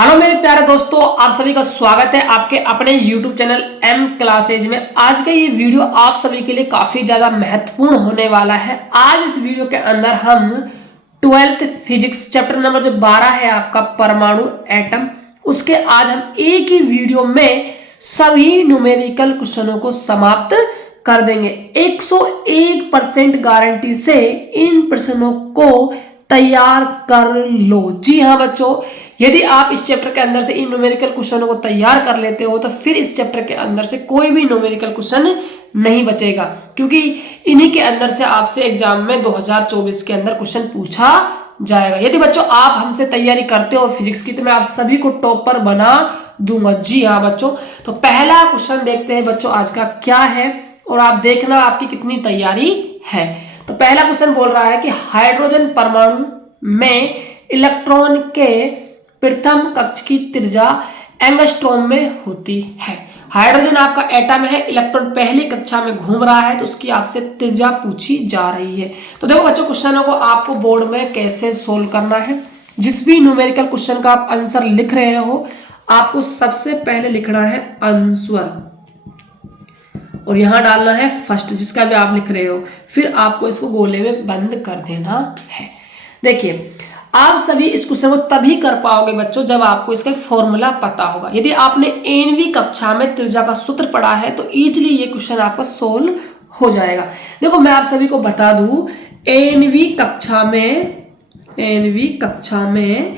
Hello मेरे प्यारे दोस्तों, आप सभी का स्वागत है आपके अपने YouTube चैनल एम क्लासेज में। आज का ये वीडियो आप सभी के लिए काफी ज्यादा महत्वपूर्ण होने वाला है। आज इस वीडियो के अंदर हम 12th फिजिक्स चैप्टर नंबर जो 12 है आपका परमाणु एटम, उसके आज हम एक ही वीडियो में सभी न्यूमेरिकल क्वेश्चनों को समाप्त कर देंगे। 101% गारंटी से इन प्रश्नों को तैयार कर लो। जी हाँ बच्चों, यदि आप इस चैप्टर के अंदर से इन न्यूमेरिकल क्वेश्चनों को तैयार कर लेते हो तो फिर इस चैप्टर के अंदर से कोई भी न्यूमेरिकल क्वेश्चन नहीं बचेगा, क्योंकि इन्हीं के अंदर से आपसे एग्जाम में 2024 के अंदर क्वेश्चन पूछा जाएगा। यदि बच्चों आप हमसे तैयारी करते हो फिजिक्स की तो मैं आप सभी को टॉपर बना दूंगा। जी हाँ बच्चों, तो पहला क्वेश्चन देखते हैं बच्चों आज का क्या है, और आप देखना आपकी कितनी तैयारी है। तो पहला क्वेश्चन बोल रहा है कि हाइड्रोजन परमाणु में इलेक्ट्रॉन के प्रथम कक्ष की त्रिज्या एंगस्ट्रॉम में होती है। हाइड्रोजन आपका एटम है, इलेक्ट्रॉन पहली कक्षा में घूम रहा है, तो उसकी आपसे त्रिज्या पूछी जा रही है। तो देखो बच्चों, क्वेश्चनों को आपको बोर्ड में कैसे सोल्व करना है। जिस भी न्यूमेरिकल क्वेश्चन का आप आंसर लिख रहे हो, आपको सबसे पहले लिखना है आंसर और यहां डालना है फर्स्ट, जिसका भी आप लिख रहे हो। फिर आपको इसको गोले में बंद कर देना है। देखिए, आप सभी इस क्वेश्चन को तभी कर पाओगे बच्चों जब आपको इसका फॉर्मूला पता होगा। यदि आपने 9वीं कक्षा में त्रिज्या का सूत्र पढ़ा है तो इजीली ये क्वेश्चन आपका सोल्व हो जाएगा। देखो मैं आप सभी को बता दूं, 9वीं कक्षा में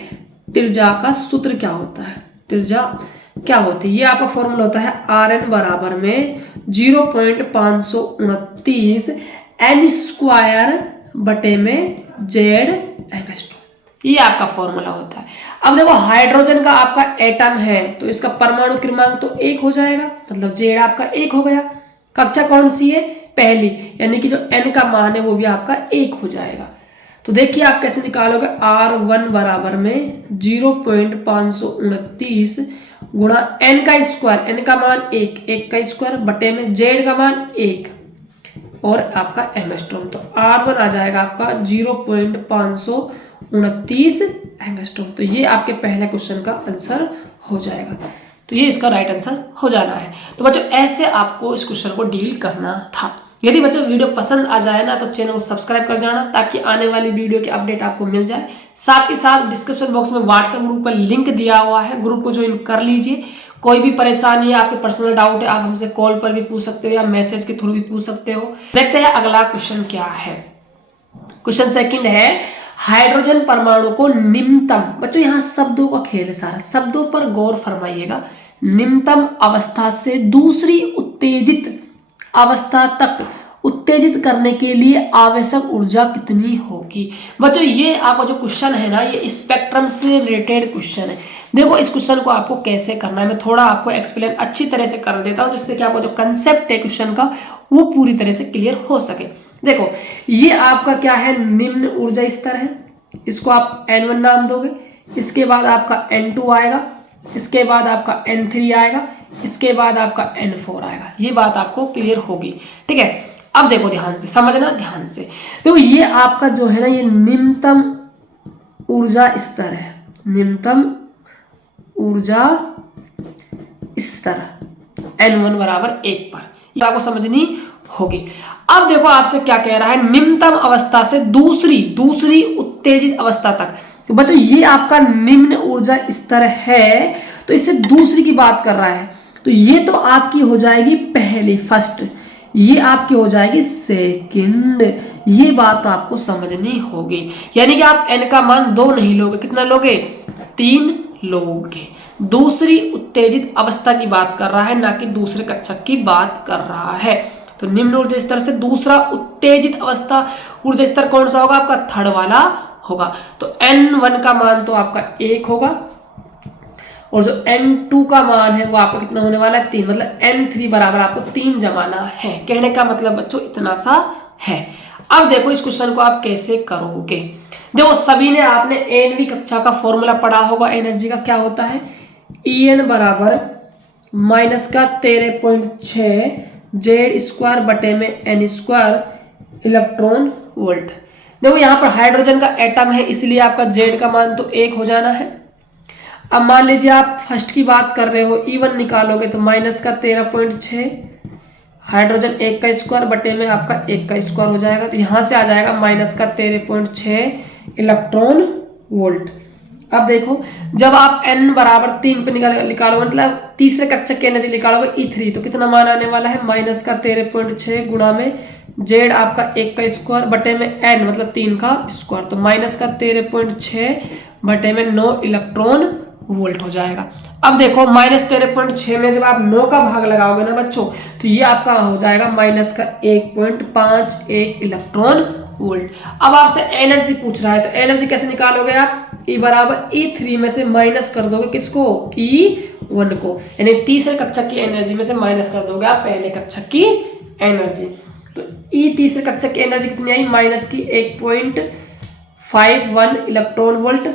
त्रिज्या का सूत्र क्या होता है, त्रिज्या क्या होती है, ये आपका फॉर्मूला होता है Rn बराबर में 0.529 n स्क्वायर बटे में जेड एंगस्ट्रॉम, ये आपका फॉर्मूला होता है। अब देखो, हाइड्रोजन का आपका एटम है तो इसका परमाणु क्रमांक तो 1 हो जाएगा, मतलब जेड आपका 1 हो गया। कक्षा कौन सी है, पहली, यानी कि जो n का मान है वो भी आपका 1 हो जाएगा। तो देखिए आप कैसे निकालोगे, R1 बराबर में 0.529 गुणा n का स्क्वायर, n का मान 1 का स्क्वायर बटे में जेड का मान 1 और आपका एंगस्ट्रॉम। तो R1 आ जाएगा आपका 0.529 एंगस्ट्रॉम। तो ये आपके पहले क्वेश्चन का आंसर हो जाएगा। तो ये इसका राइट आंसर हो जाना है। तो बच्चों ऐसे आपको इस क्वेश्चन को डील करना था। यदि बच्चों वीडियो पसंद आ जाए ना तो चैनल को सब्सक्राइब कर जाना, ताकि आने वाली वीडियो की अपडेट आपको मिल जाए। साथ ही साथ डिस्क्रिप्शन बॉक्स में व्हाट्सएप ग्रुप का लिंक दिया हुआ है, ग्रुप को ज्वाइन कर लीजिए। कोई भी परेशानी है, आपके पर्सनल डाउट है, आप हमसे कॉल पर भी पूछ सकते हो या मैसेज के थ्रू भी पूछ सकते हो। देखते हैं अगला क्वेश्चन क्या है। क्वेश्चन सेकंड है, हाइड्रोजन परमाणु को निम्नतम, बच्चों यहाँ शब्दों का खेल है सारा, शब्दों पर गौर फरमाइएगा। निम्नतम अवस्था से दूसरी उत्तेजित अवस्था तक उत्तेजित करने के लिए आवश्यक ऊर्जा कितनी होगी। बच्चों ये आपका जो क्वेश्चन है ना, ये स्पेक्ट्रम से रिलेटेड क्वेश्चन है। देखो इस क्वेश्चन को आपको कैसे करना है, मैं थोड़ा आपको एक्सप्लेन अच्छी तरह से कर देता हूं, जिससे कि आपका जो कंसेप्ट है क्वेश्चन का वो पूरी तरह से क्लियर हो सके। देखो ये आपका क्या है, निम्न ऊर्जा स्तर है, इसको आप N1 नाम दोगे। इसके बाद आपका N2 आएगा, इसके बाद आपका N3 आएगा, इसके बाद आपका N4 आएगा। ये बात आपको क्लियर होगी, ठीक है। अब देखो ध्यान से समझना, ध्यान से देखो, ये आपका जो है ना, ये निम्नतम ऊर्जा स्तर है, निम्नतम ऊर्जा स्तर N1 बराबर 1 पर, ये आपको समझनी होगी। अब देखो आपसे क्या कह रहा है, निम्नतम अवस्था से दूसरी उत्तेजित अवस्था तक। तो बच्चों ये आपका निम्न ऊर्जा स्तर है, तो इससे दूसरी की बात कर रहा है, तो ये तो आपकी हो जाएगी पहली, फर्स्ट, ये आपकी हो जाएगी सेकंड। ये बात आपको समझनी होगी, यानी कि आप n का मान 2 नहीं लोगे, कितना लोगे, 3 लोगे। दूसरी उत्तेजित अवस्था की बात कर रहा है, ना कि दूसरे कक्षा की बात कर रहा है। तो निम्न ऊर्जा स्तर से दूसरा उत्तेजित अवस्था ऊर्जा स्तर कौन सा होगा, आपका थर्ड वाला होगा। तो N1 का मान तो आपका 1 होगा, और जो N2 का मान है वो आपका कितना होने वाला है, 3, मतलब N3 बराबर आपको 3 जमाना है। कहने का मतलब बच्चों इतना सा है। अब देखो इस क्वेश्चन को आप कैसे करोगे। देखो सभी ने आपने 9वीं कक्षा का फॉर्मूला पढ़ा होगा, एनर्जी का क्या होता है, En बराबर माइनस का 13.6 जेड स्क्वायर बटे में n स्क्वायर इलेक्ट्रॉन वोल्ट। देखो यहाँ पर हाइड्रोजन का एटम है, इसलिए आपका जेड का मान तो 1 हो जाना है। अब मान लीजिए आप फर्स्ट की बात कर रहे हो, E1 निकालोगे तो माइनस का 13.6 हाइड्रोजन 1 का स्क्वायर बटे में आपका 1 का स्क्वायर हो जाएगा, तो यहाँ से आ जाएगा माइनस का 13.6 इलेक्ट्रॉन वोल्ट। अब देखो जब आप n बराबर 3 पे निकालो मतलब तीसरे कक्षक की एनर्जी निकालोगे E3, तो कितना मान आने वाला है माइनस का 13.6 गुणा में z आपका 1 का स्क्वायर बटे में n मतलब 3 का स्क्वायर, तो माइनस का 13.6 बटे में 9 इलेक्ट्रॉन वोल्ट हो जाएगा। अब देखो माइनस 13.6 में जब आप 9 का भाग लगाओगे ना बच्चों, तो ये आपका हो जाएगा माइनस का 1.51 इलेक्ट्रॉन वोल्ट। अब आपसे एनर्जी पूछ रहा है, तो एनर्जी कैसे निकालोगे आप, E बराबर E3 में से माइनस कर दोगे किसको, E1 को, यानी तीसरे कक्षक की एनर्जी में से माइनस कर दोगे आप पहले कक्षक की एनर्जी। तो E तीसरे कक्षक की एनर्जी कितनी आई, माइनस की 1.51 इलेक्ट्रॉन वोल्ट,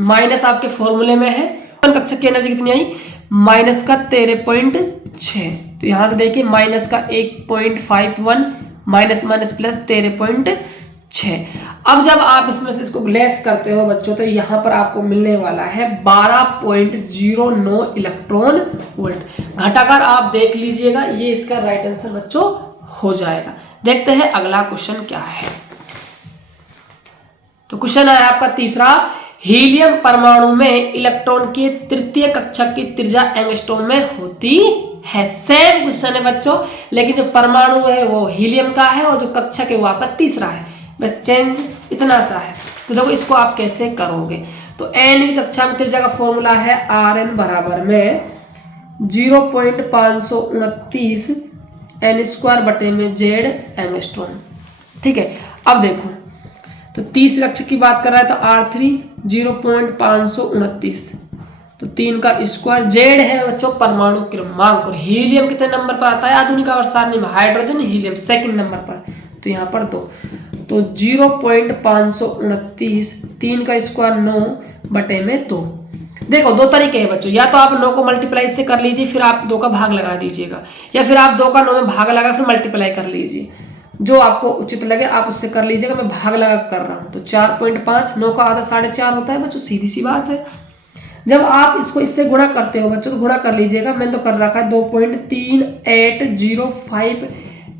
माइनस आपके फॉर्मूले में है कक्षक की एनर्जी कितनी आई, माइनस का 13.6, तो यहां से देखिए माइनस का 1.51 माइनस माइनस प्लस 13.6। अब जब आप इसमें से इसको लेस करते हो बच्चों, तो यहां पर आपको मिलने वाला है 12.09 इलेक्ट्रॉन वोल्ट। घटाकर आप देख लीजिएगा, ये इसका राइट आंसर बच्चों हो जाएगा। देखते हैं अगला क्वेश्चन क्या है। तो क्वेश्चन है आपका तीसरा, हीलियम परमाणु में इलेक्ट्रॉन की तृतीय कक्षक की त्रिज्या एंगस्ट्रॉम में होती है। सेम क्वेश्चन है बच्चों, लेकिन जो परमाणु है वो हीलियम का है और जो कक्षक है वो आपका तीसरा है, बस चेंज इतना सा है। तो देखो इसको आप कैसे करोगे, तो nवीं कक्षा में त्रिज्या का फॉर्मूला है Rn बराबर में 0.529 n स्क्वायर बटे में z एंगस्ट्रॉम। ठीक है, अब देखो तो तीसरे कक्षक की बात कर रहा है तो R3 0.529, तो 3 का स्क्वायर, z है बच्चों परमाणु क्रमांक, और हीलियम कितने नंबर पर आता है आधुनिक आवर्त सारणी में, हाइड्रोजन हीलियम सेकंड नंबर पर, तो यहाँ पर 2, तो 0.529, 3 का स्क्वायर 9 बटे में 2। देखो दो तरीके हैं बच्चों, या तो आप 9 को मल्टीप्लाई से कर लीजिए फिर आप 2 का भाग लगा दीजिएगा, या फिर आप 2 का 9 में भाग लगा फिर मल्टीप्लाई कर लीजिए, जो आपको उचित लगे आप उससे कर लीजिएगा। मैं भाग लगा कर रहा हूं, तो 4.5, 9 का आधा 4.5 होता है बच्चों, सीधी सी बात है। जब आप इसको इससे गुणा करते हो बच्चों, तो गुणा कर लीजिएगा, मैंने तो कर रखा है 2.3805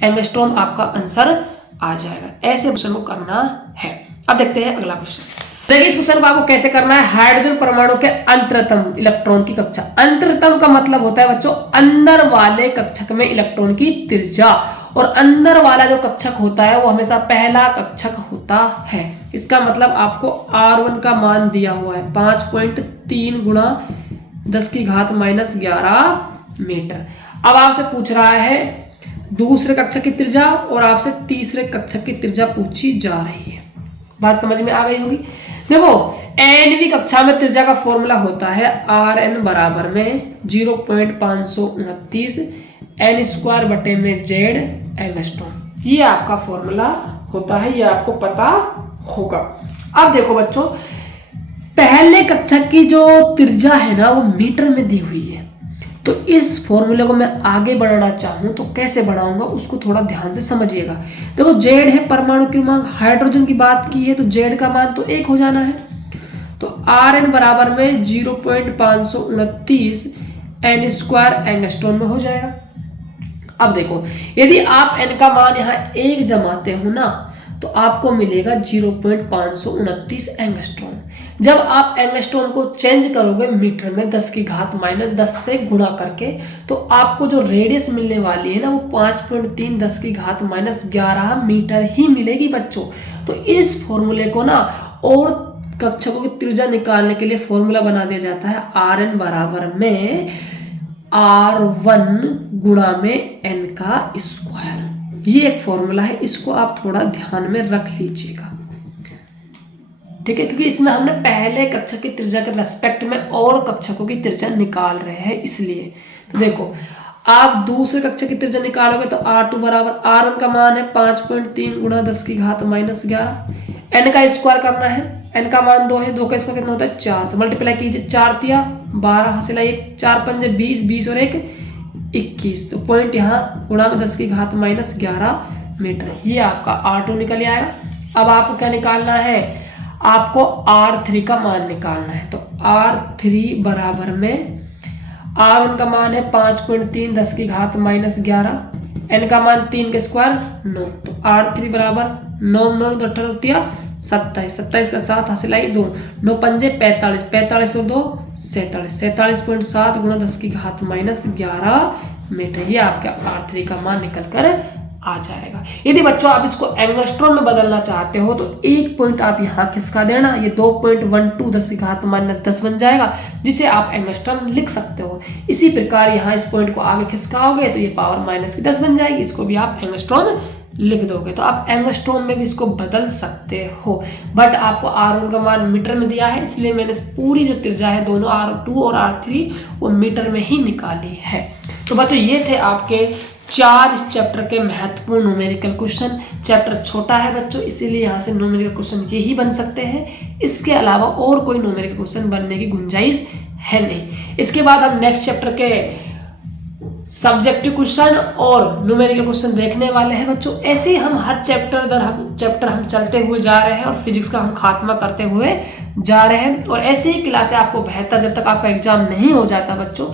एंगस्ट्रॉम आपका आंसर आ जाएगा। ऐसे क्वेश्चन को करना है। अब देखते हैं अगला क्वेश्चन। देखिए इस क्वेश्चन को आपको कैसे करना है। हाइड्रोजन परमाणु के अंतरतम इलेक्ट्रॉन की कक्षा, अंतरतम का मतलब होता है बच्चों अंदर वाले कक्षक में इलेक्ट्रॉन की त्रिज्या, और अंदर वाला जो कक्षक होता है वो हमेशा पहला कक्षक होता है। इसका मतलब आपको R1 का मान दिया हुआ है 5.3 गुणा 10 की घात माइनस 11 मीटर। अब आपसे पूछ रहा है दूसरे कक्षक की त्रिज्या और आपसे तीसरे कक्षक की त्रिज्या पूछी जा रही है। बात समझ में आ गई होगी। देखो nवीं कक्षा में त्रिज्या का फॉर्मूला होता है Rn बराबर में 0.529 n स्क्वायर बटे में z एंगस्ट्रॉम, ये आपका फॉर्मूला होता है, ये आपको पता होगा। अब देखो बच्चों पहले कक्षक की जो त्रिज्या है ना वो मीटर में दी हुई है, तो इस फॉर्मूले को मैं आगे बढ़ाना चाहूं तो कैसे बढ़ाऊंगा उसको थोड़ा ध्यान से समझिएगा। देखो z है परमाणु क्रमांक, हाइड्रोजन की बात की है तो z का मान तो 1 हो जाना है, तो Rn बराबर में 0.529 n स्क्वायर एंगस्ट्रॉम में हो जाएगा। अब देखो यदि आप n का मान यहाँ 1 जमाते हो ना तो आपको मिलेगा 0.529 एंगस्ट्रॉम। जब आप एंगस्ट्रॉम को चेंज करोगे मीटर में 10 की घात माइनस 10 से गुणा करके, तो आपको जो रेडियस मिलने वाली है ना वो 5.3 10 की घात माइनस 11 मीटर ही मिलेगी बच्चों। तो इस फॉर्मूले को ना और कक्षकों की त्रिज्या निकालने के लिए फॉर्मूला बना दिया जाता है Rn बराबर में R1 गुणा में n का स्क्वायर। ये एक फॉर्मूला है, इसको आप थोड़ा ध्यान में रख लीजिएगा, ठीक है, क्योंकि इसमें हमने पहले कक्षक की त्रिज्या के रेस्पेक्ट में और कक्षकों की त्रिज्या निकाल रहे हैं इसलिए। तो देखो आप दूसरे कक्षक की त्रिज्या निकालोगे तो R2 बराबर R1 का मान है 5.3 गुणा 10 की घात माइनस 11, n का स्क्वायर करना है, n का मान 2 है, 2 का स्क्वायर कितना होता है 4, तो मल्टीप्लाई कीजिए, 4 तिया 12 हासिल 1, 4 पंजे 20, 20 और 1 21, तो पॉइंट यहाँ गुणा में 10 की घात माइनस 11 मीटर, ये आपका R2 निकल आएगा। अब आपको क्या निकालना है, आपको R3 का मान निकालना है। तो R3 बराबर में R1 का मान है 5.3 10 की घात -11, n का मान 3 के स्क्वायर 9। तो R3 बराबर 9 9 तो 18 होती है 27, 27 का 7 हासिल आई 2, 9 पंजे 45, 45 और 2 47, 47.7 गुणा 10 की घात -11 मीटर। ये आपका R3 का मान निकल कर आ जाएगा। यदि बच्चों आप इसको एंगस्ट्रॉम में बदलना चाहते हो तो एक पॉइंट आप यहाँ खिसका देना, ये 2.12 10 की घात -10 बन जाएगा, जिसे आप एंगस्ट्रॉम लिख सकते हो। इसी प्रकार यहाँ इस पॉइंट को आगे खिसकाओगे तो ये पावर -10 बन जाएगी, इसको भी आप एंगस्ट्रॉम लिख दोगे। तो आप एंगस्ट्रॉम में भी इसको बदल सकते हो, बट आपको R1 का मान मीटर में दिया है, इसलिए मैंने पूरी जो त्रिज्या है दोनों R2 और R3 वो मीटर में ही निकाली है। तो बच्चों ये थे आपके 4 इस चैप्टर के महत्वपूर्ण न्यूमेरिकल क्वेश्चन। चैप्टर छोटा है बच्चों, इसीलिए यहाँ से न्यूमेरिकल क्वेश्चन यही बन सकते हैं, इसके अलावा और कोई न्यूमेरिकल क्वेश्चन बनने की गुंजाइश है नहीं। इसके बाद हम नेक्स्ट चैप्टर के सब्जेक्टिव क्वेश्चन और न्यूमेरिकल क्वेश्चन देखने वाले हैं बच्चों। ऐसे ही हम हर चैप्टर दर हम चलते हुए जा रहे हैं और फिजिक्स का हम खात्मा करते हुए जा रहे हैं, और ऐसे ही क्लासें आपको बेहतर, जब तक आपका एग्जाम नहीं हो जाता बच्चों,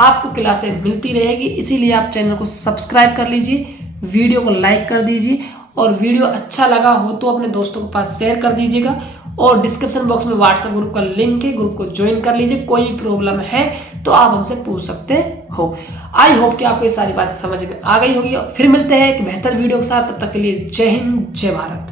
आपको क्लासें मिलती रहेगी। इसीलिए आप चैनल को सब्सक्राइब कर लीजिए, वीडियो को लाइक कर दीजिए, और वीडियो अच्छा लगा हो तो अपने दोस्तों के पास शेयर कर दीजिएगा, और डिस्क्रिप्शन बॉक्स में व्हाट्सएप ग्रुप का लिंक है, ग्रुप को ज्वाइन कर लीजिए। कोई प्रॉब्लम है तो आप हमसे पूछ सकते हो। आई होप कि आपको ये सारी बातें समझ में आ गई होगी। फिर मिलते हैं एक बेहतर वीडियो के साथ, तब तक के लिए जय हिंद जय भारत।